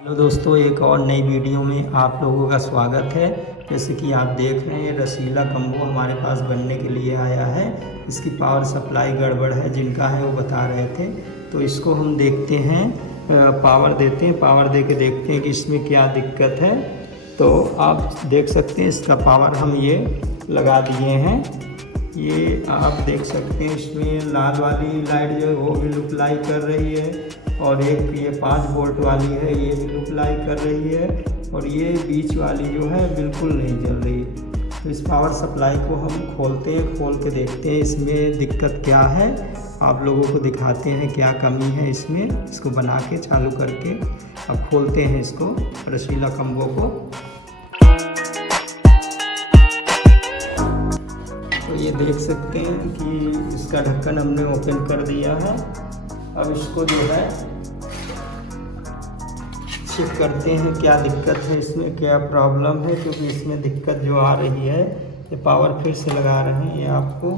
Hello दोस्तों, एक और नई वीडियो में आप लोगों का स्वागत है। जैसे कि आप देख रहे हैं, रसीला कम्बो हमारे पास बनने के लिए आया है। इसकी पावर सप्लाई गड़बड़ है, जिनका है वो बता रहे थे। तो इसको हम देखते हैं, पावर देते हैं, पावर दे के देखते हैं कि इसमें क्या दिक्कत है। तो आप देख सकते हैं, इसका पावर हम ये लगा दिए हैं। ये आप देख सकते हैं, इसमें लाल वाली लाइट जो है वो भी लुक लाइट कर रही है, और एक ये 5 वोल्ट वाली है, ये भी लुक लाइट कर रही है, और ये बीच वाली जो है बिल्कुल नहीं जल रही। तो इस पावर सप्लाई को हम खोलते हैं, खोल के देखते हैं इसमें दिक्कत क्या है। आप लोगों को दिखाते हैं क्या कमी है इसमें। इसको बना के चालू करके अब खोलते हैं इसको, रसीला कम्बो को। तो ये देख सकते हैं कि इसका ढक्कन हमने ओपन कर दिया है। अब इसको जो है चेक करते हैं क्या दिक्कत है इसमें, क्या प्रॉब्लम है। क्योंकि इसमें दिक्कत जो आ रही है, ये पावर फिर से लगा रहे हैं, ये आपको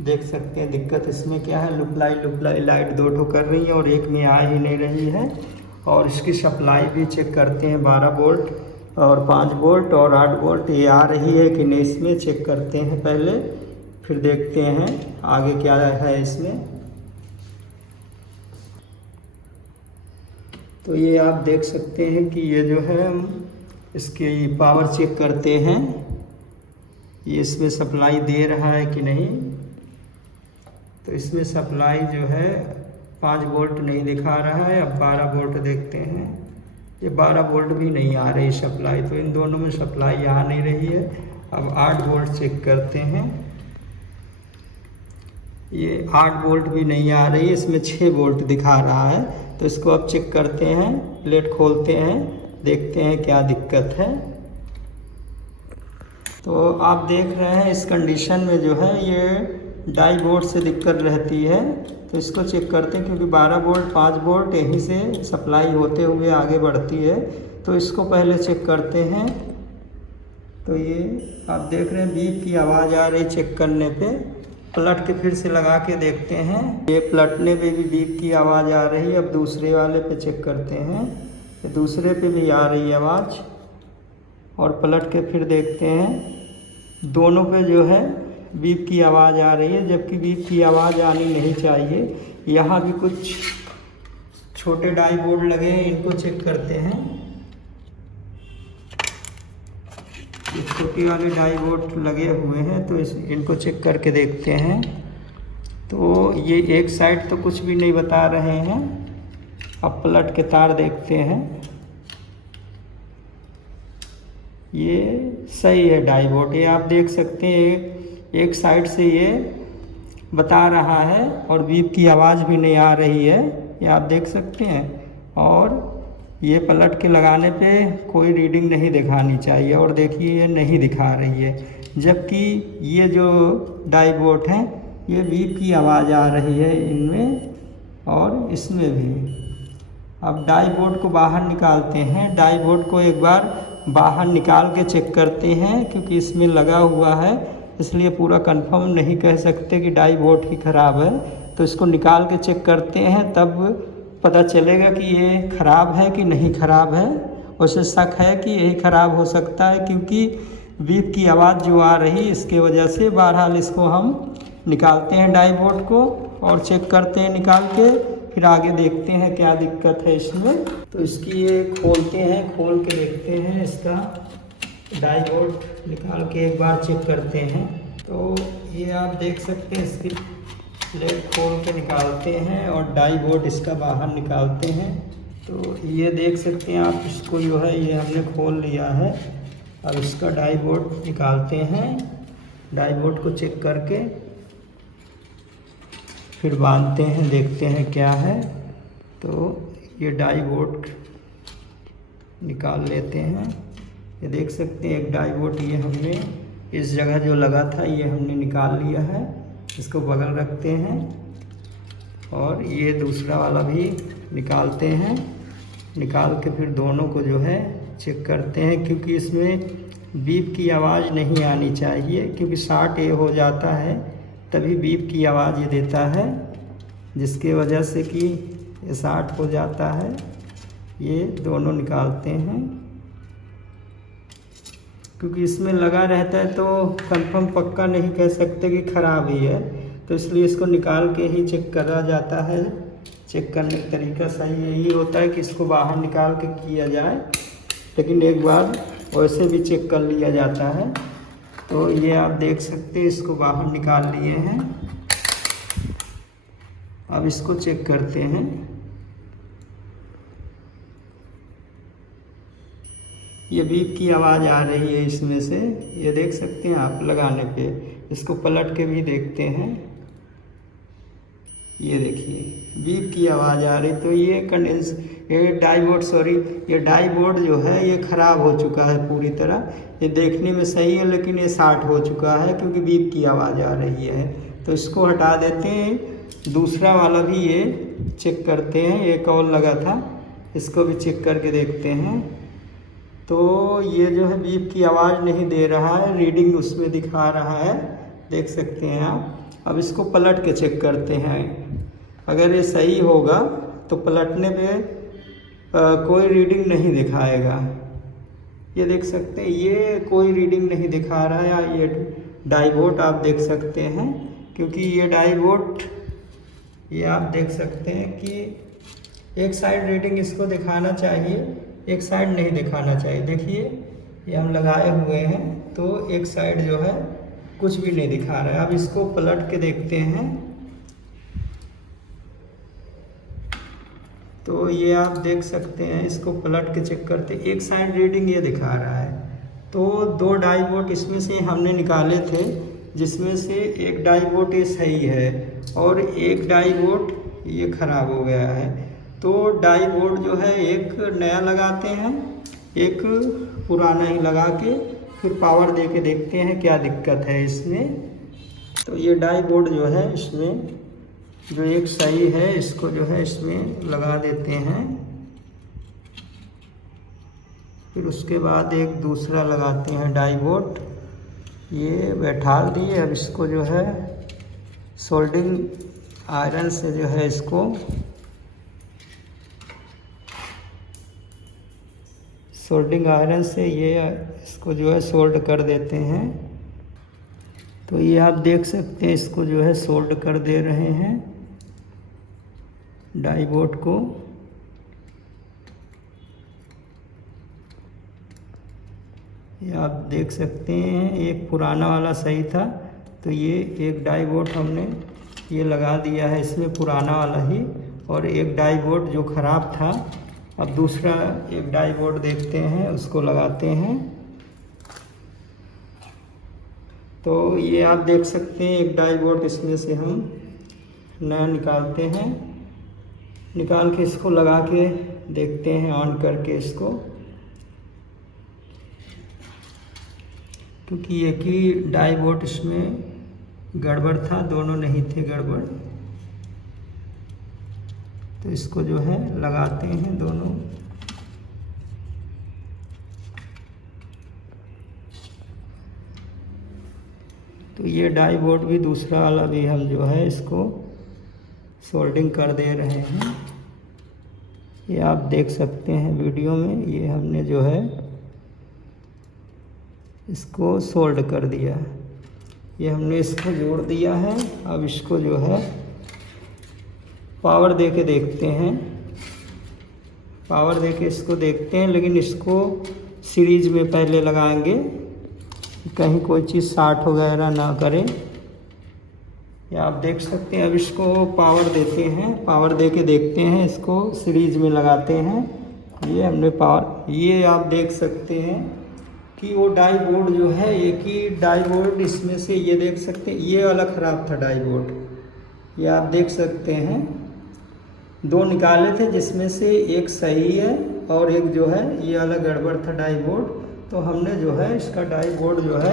देख सकते हैं दिक्कत इसमें क्या है। लुक लाइट 2 ठो कर रही है और एक में आ ही नहीं रही है। और इसकी सप्लाई भी चेक करते हैं, 12 वोल्ट और 5 वोल्ट और 8 वोल्ट ये आ रही है कि नहीं, इसमें चेक करते हैं पहले, फिर देखते हैं आगे क्या है इसमें। तो ये आप देख सकते हैं कि ये जो है हम इसके पावर चेक करते हैं, ये इसमें सप्लाई दे रहा है कि नहीं। तो इसमें सप्लाई जो है 5 वोल्ट नहीं दिखा रहा है। अब 12 वोल्ट देखते हैं, ये 12 वोल्ट भी नहीं आ रही सप्लाई। तो इन दोनों में सप्लाई आ नहीं रही है। अब 8 वोल्ट चेक करते हैं, ये 8 वोल्ट भी नहीं आ रही है, इसमें 6 वोल्ट दिखा रहा है। तो इसको अब चेक करते हैं, प्लेट खोलते हैं, देखते हैं क्या दिक्कत है। तो आप देख रहे हैं इस कंडीशन में जो है ये डाई बोर्ड से दिक्कत रहती है। तो इसको चेक करते हैं, क्योंकि 12 वोल्ट 5 वोल्ट यहीं से सप्लाई होते हुए आगे बढ़ती है। तो इसको पहले चेक करते हैं। तो ये आप देख रहे हैं बीप की आवाज़ आ रही चेक करने पे। पलट के फिर से लगा के देखते हैं, ये पलटने पे भी बीप की आवाज़ आ रही है। अब दूसरे वाले पे चेक करते हैं, ये दूसरे पे भी आ रही है आवाज़। और पलट के फिर देखते हैं, दोनों पे जो है बीप की आवाज़ आ रही है, जबकि बीप की आवाज़ आनी नहीं चाहिए। यहाँ भी कुछ छोटे डाई बोर्ड लगे हैं, इनको चेक करते हैं। ये छोटी वाले डाई बोर्ड लगे हुए हैं, तो इनको चेक करके देखते हैं। तो ये एक साइड तो कुछ भी नहीं बता रहे हैं। अब पलट के तार देखते हैं, ये सही है डाई बोर्ड। ये आप देख सकते हैं एक साइड से ये बता रहा है और बीप की आवाज़ भी नहीं आ रही है, ये आप देख सकते हैं। और ये पलट के लगाने पे कोई रीडिंग नहीं दिखानी चाहिए, और देखिए ये नहीं दिखा रही है। जबकि ये जो डाई बोर्ड हैं, ये बीप की आवाज़ आ रही है इनमें और इसमें भी। अब डाई बोर्ड को बाहर निकालते हैं, डाई बोर्ड को एक बार बाहर निकाल के चेक करते हैं, क्योंकि इसमें लगा हुआ है, इसलिए पूरा कंफर्म नहीं कह सकते कि डाई बोर्ड ही ख़राब है। तो इसको निकाल के चेक करते हैं, तब पता चलेगा कि ये ख़राब है कि नहीं ख़राब है। उसे शक है कि यही ख़राब हो सकता है, क्योंकि बीप की आवाज़ जो आ रही इसके वजह से। बहरहाल इसको हम निकालते हैं डाई बोर्ड को और चेक करते हैं निकाल के, फिर आगे देखते हैं क्या दिक्कत है इसमें। तो इसकी ये खोलते हैं, खोल के देखते हैं, इसका डाई बोर्ड निकाल के एक बार चेक करते हैं। तो ये आप देख सकते हैं, इसकी प्लेट खोल के निकालते हैं और डाई बोर्ड इसका बाहर निकालते हैं। तो ये देख सकते हैं आप, इसको जो है ये हमने खोल लिया है। अब इसका डाई बोर्ड निकालते हैं, डाई बोर्ड को चेक करके फिर बांधते हैं, देखते हैं क्या है। तो ये डाई बोर्ड निकाल लेते हैं। ये देख सकते हैं एक डाई बोर्ड ये हमने इस जगह जो लगा था ये हमने निकाल लिया है। इसको बगल रखते हैं और ये दूसरा वाला भी निकालते हैं। निकाल के फिर दोनों को जो है चेक करते हैं, क्योंकि इसमें बीप की आवाज़ नहीं आनी चाहिए, क्योंकि शॉर्ट ये हो जाता है तभी बीप की आवाज़ ये देता है, जिसके वजह से कि ये शॉर्ट हो जाता है। ये दोनों निकालते हैं, क्योंकि इसमें लगा रहता है तो कंफर्म पक्का नहीं कह सकते कि ख़राब ही है, तो इसलिए इसको निकाल के ही चेक करा जाता है। चेक करने का तरीका सही यही होता है कि इसको बाहर निकाल के किया जाए, लेकिन एक बार वैसे भी चेक कर लिया जाता है। तो ये आप देख सकते हैं, इसको बाहर निकाल लिए हैं। अब इसको चेक करते हैं। ये बीप की आवाज़ आ रही है इसमें से, ये देख सकते हैं आप लगाने पे। इसको पलट के भी देखते हैं, ये देखिए बीप की आवाज़ आ रही। तो ये डाई बोर्ड जो है ये ख़राब हो चुका है पूरी तरह। ये देखने में सही है लेकिन ये शॉर्ट हो चुका है, क्योंकि बीप की आवाज़ आ रही है। तो इसको हटा देते हैं। दूसरा वाला भी ये चेक करते हैं, एक और लगा था, इसको भी चेक करके देखते हैं। तो ये जो है बीप की आवाज़ नहीं दे रहा है, रीडिंग उसमें दिखा रहा है, देख सकते हैं आप। अब इसको पलट के चेक करते हैं। अगर ये सही होगा तो पलटने पे कोई रीडिंग नहीं दिखाएगा। ये देख सकते हैं, ये कोई रीडिंग नहीं दिखा रहा है। ये डाई बोर्ड आप देख सकते हैं, क्योंकि ये डाई बोर्ड ये आप देख सकते हैं कि एक साइड रीडिंग इसको दिखाना चाहिए, एक साइड नहीं दिखाना चाहिए। देखिए ये हम लगाए हुए हैं तो एक साइड जो है कुछ भी नहीं दिखा रहा है। अब इसको पलट के देखते हैं। तो ये आप देख सकते हैं, इसको पलट के चेक करते, एक साइड रीडिंग ये दिखा रहा है। तो 2 डाई बोर्ड इसमें से हमने निकाले थे, जिसमें से एक डाई बोर्ड ये सही है और एक डाई बोर्ड ये ख़राब हो गया है। तो डाई बोर्ड जो है एक नया लगाते हैं, एक पुराना ही लगा के फिर पावर दे के देखते हैं क्या दिक्कत है इसमें। तो ये डाई बोर्ड जो है इसमें जो एक सही है, इसको जो है इसमें लगा देते हैं। फिर उसके बाद एक दूसरा लगाते हैं डाई बोर्ड, ये बैठा दिए। अब इसको जो है सोल्डिंग आयरन से जो है इसको सोल्डिंग आयरन से ये इसको जो है सोल्ड कर देते हैं। तो ये आप देख सकते हैं, इसको जो है सोल्ड कर दे रहे हैं डाई बोर्ड को। ये आप देख सकते हैं, एक पुराना वाला सही था, तो ये एक डाई बोर्ड हमने ये लगा दिया है इसमें, पुराना वाला ही, और एक डाई बोर्ड जो ख़राब था। अब दूसरा एक डाई बोर्ड देखते हैं, उसको लगाते हैं। तो ये आप देख सकते हैं, एक डाई बोर्ड इसमें से हम नया निकालते हैं। निकाल के इसको लगा के देखते हैं, ऑन करके इसको, क्योंकि एक ही डाई बोर्ड इसमें गड़बड़ था, दोनों नहीं थे गड़बड़। तो इसको जो है लगाते हैं दोनों। तो ये डाई बोर्ड भी दूसरा वाला भी हम जो है इसको सोल्डिंग कर दे रहे हैं। ये आप देख सकते हैं वीडियो में, ये हमने जो है इसको सोल्ड कर दिया। ये हमने इसको जोड़ दिया है। अब इसको जो है पावर दे के देखते हैं, पावर दे के इसको देखते हैं, लेकिन इसको सीरीज में पहले लगाएंगे, कहीं कोई चीज़ शॉर्ट वगैरह ना करे। ये आप देख सकते हैं। अब इसको पावर देते हैं, पावर दे के देखते हैं, इसको सीरीज में लगाते हैं। ये हमने पावर, ये आप देख सकते हैं कि वो डाई बोर्ड जो है, एक ही डाई बोर्ड इसमें से ये देख सकते हैं, ये वाला ख़राब था डाई बोर्ड। ये आप देख सकते हैं, 2 निकाले थे जिसमें से एक सही है और एक जो है ये वाला गड़बड़ था डाई बोर्ड। तो हमने जो है इसका डाई बोर्ड जो है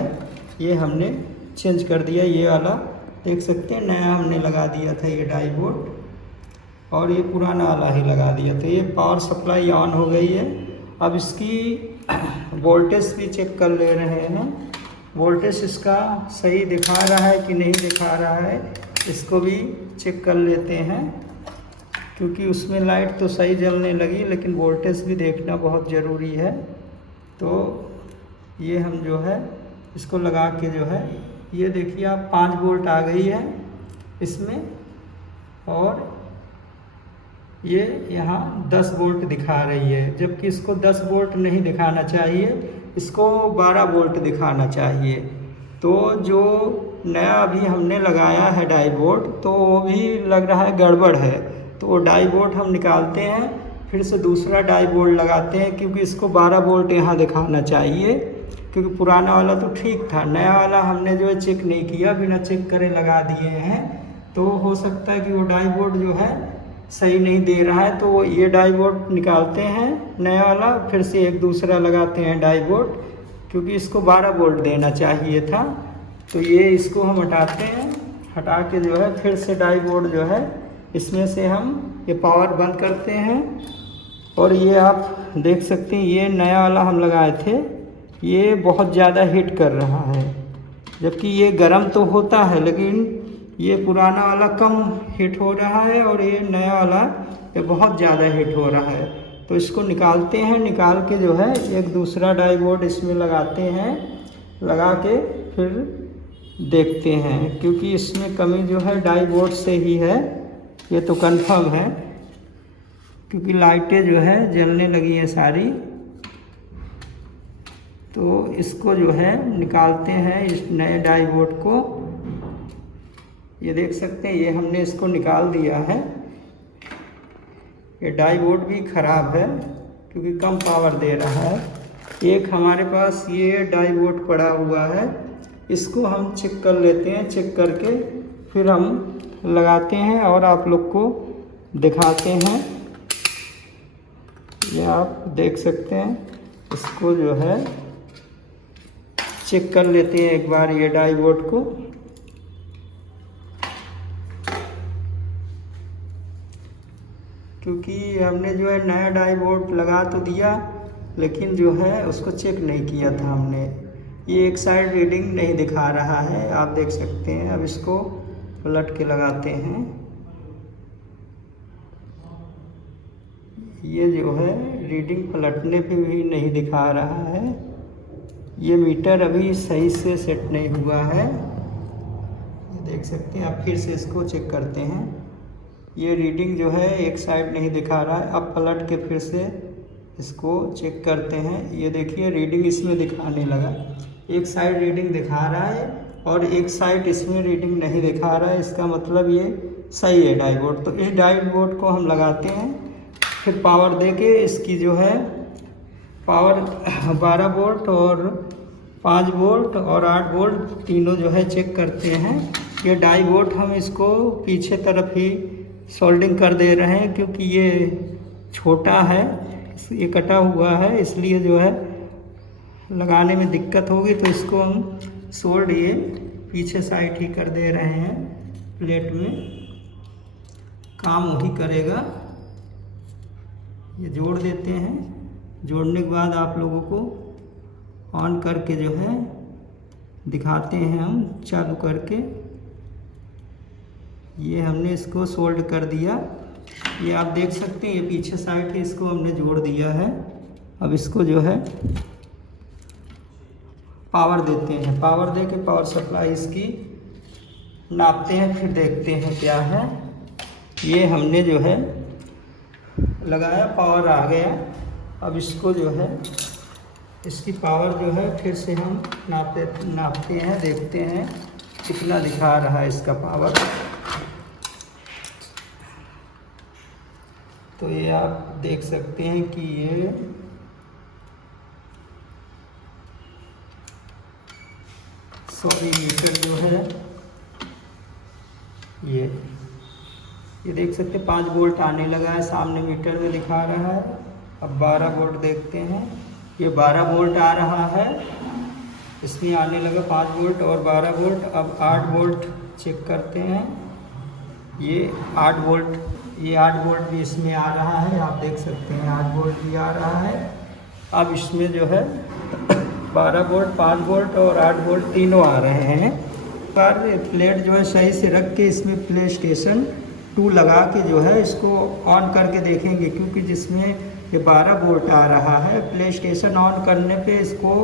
ये हमने चेंज कर दिया। ये वाला देख सकते हैं, नया हमने लगा दिया था ये डाई बोर्ड, और ये पुराना वाला ही लगा दिया। तो ये पावर सप्लाई ऑन हो गई है। अब इसकी वोल्टेज भी चेक कर ले रहे हैं, वोल्टेज इसका सही दिखा रहा है कि नहीं दिखा रहा है, इसको भी चेक कर लेते हैं क्योंकि उसमें लाइट तो सही जलने लगी, लेकिन वोल्टेज भी देखना बहुत ज़रूरी है। तो ये हम जो है इसको लगा के जो है, ये देखिए आप 5 वोल्ट आ गई है इसमें, और ये यहाँ 10 वोल्ट दिखा रही है, जबकि इसको 10 वोल्ट नहीं दिखाना चाहिए, इसको 12 वोल्ट दिखाना चाहिए। तो जो नया अभी हमने लगाया है डाई बोर्ड, तो वो भी लग रहा है गड़बड़ है। तो वो डाई बोर्ड हम निकालते हैं, फिर से दूसरा डाई बोर्ड लगाते हैं, क्योंकि इसको 12 वोल्ट यहाँ दिखाना चाहिए, क्योंकि पुराना वाला तो ठीक था, नया वाला हमने जो है चेक नहीं किया, बिना चेक करे लगा दिए हैं। तो हो सकता है कि वो डाई बोर्ड जो है सही नहीं दे रहा है। तो ये डाई बोर्ड निकालते हैं नया वाला, फिर से एक दूसरा लगाते हैं डाई बोर्ड, क्योंकि इसको 12 वोल्ट देना चाहिए था। तो ये इसको हम हटाते हैं, हटा के जो है फिर से डाई बोर्ड जो है इसमें से हम ये पावर बंद करते हैं। और ये आप देख सकते हैं, ये नया वाला हम लगाए थे, ये बहुत ज़्यादा हीट कर रहा है, जबकि ये गर्म तो होता है, लेकिन ये पुराना वाला कम हीट हो रहा है और ये नया वाला ये बहुत ज़्यादा हीट हो रहा है। तो इसको निकालते हैं, निकाल के जो है एक दूसरा डाई बोर्ड इसमें लगाते हैं, लगा के फिर देखते हैं, क्योंकि इसमें कमी जो है डाई बोर्ड से ही है, ये तो कंफर्म है, क्योंकि लाइटें जो है जलने लगी हैं सारी। तो इसको जो है निकालते हैं इस नए डाई बोर्ड को, ये देख सकते हैं, ये हमने इसको निकाल दिया है। ये डाई बोर्ड भी ख़राब है, क्योंकि कम पावर दे रहा है। एक हमारे पास ये डाई बोर्ड पड़ा हुआ है, इसको हम चेक कर लेते हैं, चेक करके फिर हम लगाते हैं और आप लोग को दिखाते हैं। ये आप देख सकते हैं, इसको जो है चेक कर लेते हैं एक बार ये डाई बोर्ड को। क्योंकि हमने जो है नया डाई बोर्ड लगा तो दिया, लेकिन जो है उसको चेक नहीं किया था हमने। ये एक साइड रीडिंग नहीं दिखा रहा है, आप देख सकते हैं। अब इसको पलट के लगाते हैं, ये जो है रीडिंग पलटने पे भी नहीं दिखा रहा है। ये मीटर अभी सही से सेट नहीं हुआ है, ये देख सकते हैं। अब फिर से इसको चेक करते हैं, ये रीडिंग जो है एक साइड नहीं दिखा रहा है। अब पलट के फिर से इसको चेक करते हैं, ये देखिए रीडिंग इसमें दिखाने लगा। एक साइड रीडिंग दिखा रहा है और एक साइड इसमें रीडिंग नहीं दिखा रहा है, इसका मतलब ये सही है डाई बोर्ड। तो इस डाई बोर्ड को हम लगाते हैं, फिर पावर देके इसकी जो है पावर 12 वोल्ट और 5 वोल्ट और 8 वोल्ट तीनों जो है चेक करते हैं। ये डाई बोर्ड हम इसको पीछे तरफ ही सोल्डिंग कर दे रहे हैं, क्योंकि ये छोटा है, ये कटा हुआ है, इसलिए जो है लगाने में दिक्कत होगी। तो इसको हम सोल्ड ये पीछे साइड ही कर दे रहे हैं प्लेट में, काम वही करेगा। ये जोड़ देते हैं, जोड़ने के बाद आप लोगों को ऑन करके जो है दिखाते हैं हम चालू करके। ये हमने इसको सोल्ड कर दिया, ये आप देख सकते हैं, ये पीछे साइड है, इसको हमने जोड़ दिया है। अब इसको जो है पावर देते हैं, पावर दे के पावर सप्लाई इसकी नापते हैं, फिर देखते हैं क्या है। ये हमने जो है लगाया, पावर आ गया। अब इसको जो है इसकी पावर जो है फिर से हम नापते हैं, देखते हैं कितना दिखा रहा है इसका पावर। तो ये आप देख सकते हैं कि ये मीटर जो है ये देख सकते हैं 5 वोल्ट आने लगा है, सामने मीटर में दिखा रहा है। अब 12 वोल्ट देखते हैं, ये 12 वोल्ट आ रहा है, इसमें आने लगा 5 वोल्ट और 12 वोल्ट। अब 8 वोल्ट चेक करते हैं, ये 8 वोल्ट, ये 8 वोल्ट भी इसमें आ रहा है, आप देख सकते हैं 8 वोल्ट भी आ रहा है। अब इसमें जो है 12 वोल्ट, 5 वोल्ट और 8 वोल्ट तीनों आ रहे हैं। पर प्लेट जो है सही से रख के इसमें प्ले स्टेशन 2 लगा के जो है इसको ऑन करके देखेंगे, क्योंकि जिसमें ये 12 वोल्ट आ रहा है, प्ले स्टेशन ऑन करने पे इसको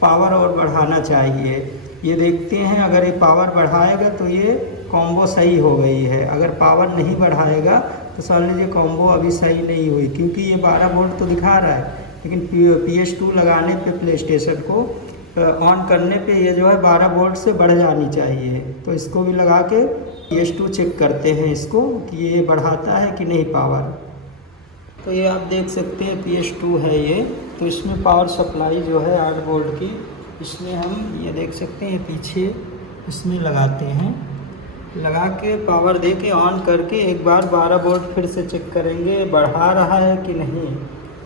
पावर और बढ़ाना चाहिए। ये देखते हैं, अगर ये पावर बढ़ाएगा तो ये कॉम्बो सही हो गई है, अगर पावर नहीं बढ़ाएगा तो समझ लीजिए कॉम्बो अभी सही नहीं हुई, क्योंकि ये 12 वोल्ट तो दिखा रहा है, लेकिन PS2 लगाने पे प्ले स्टेशन को ऑन करने पे ये जो है 12 वोल्ट से बढ़ जानी चाहिए। तो इसको भी लगा के PS2 चेक करते हैं इसको कि ये बढ़ाता है कि नहीं पावर। तो ये आप देख सकते हैं PS2 है ये, तो इसमें पावर सप्लाई जो है 8 वोल्ट की, इसमें हम ये देख सकते हैं पीछे इसमें लगाते हैं, लगा के पावर दे के ऑन करके एक बार 12 वोल्ट फिर से चेक करेंगे बढ़ा रहा है कि नहीं,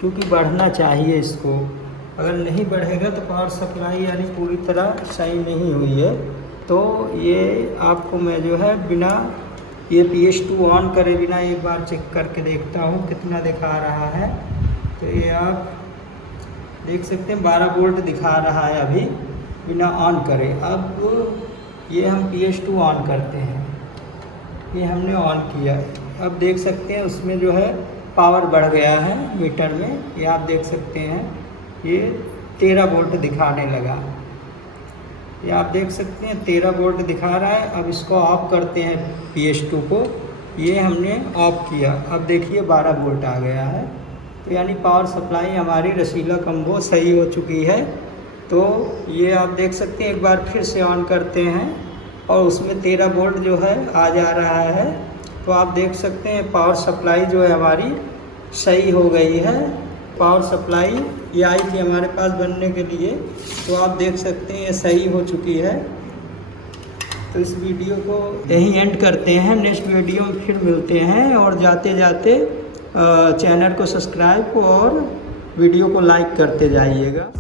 क्योंकि बढ़ना चाहिए इसको। अगर नहीं बढ़ेगा तो पावर सप्लाई यानी पूरी तरह सही नहीं हुई है। तो ये आपको मैं जो है बिना ये PS2 ऑन करे बिना एक बार चेक करके देखता हूँ कितना दिखा रहा है। तो ये आप देख सकते हैं 12 वोल्ट दिखा रहा है अभी बिना ऑन करे। अब ये हम PS2 ऑन करते हैं, ये हमने ऑन किया, अब देख सकते हैं उसमें जो है पावर बढ़ गया है मीटर में, ये आप देख सकते हैं ये 13 वोल्ट दिखाने लगा, ये आप देख सकते हैं 13 वोल्ट दिखा रहा है। अब इसको ऑफ करते हैं PS2 को, ये हमने ऑफ किया, अब देखिए 12 वोल्ट आ गया है। तो यानी पावर सप्लाई हमारी रसीला कॉम्बो सही हो चुकी है। तो ये आप देख सकते हैं, एक बार फिर से ऑन करते हैं और उसमें 13 वोल्ट जो है आ जा रहा है। तो आप देख सकते हैं पावर सप्लाई जो है हमारी सही हो गई है। पावर सप्लाई ये आई थी हमारे पास बनने के लिए, तो आप देख सकते हैं ये सही हो चुकी है। तो इस वीडियो को यहीं एंड करते हैं, नेक्स्ट वीडियो में फिर मिलते हैं। और जाते जाते चैनल को सब्सक्राइब और वीडियो को लाइक करते जाइएगा।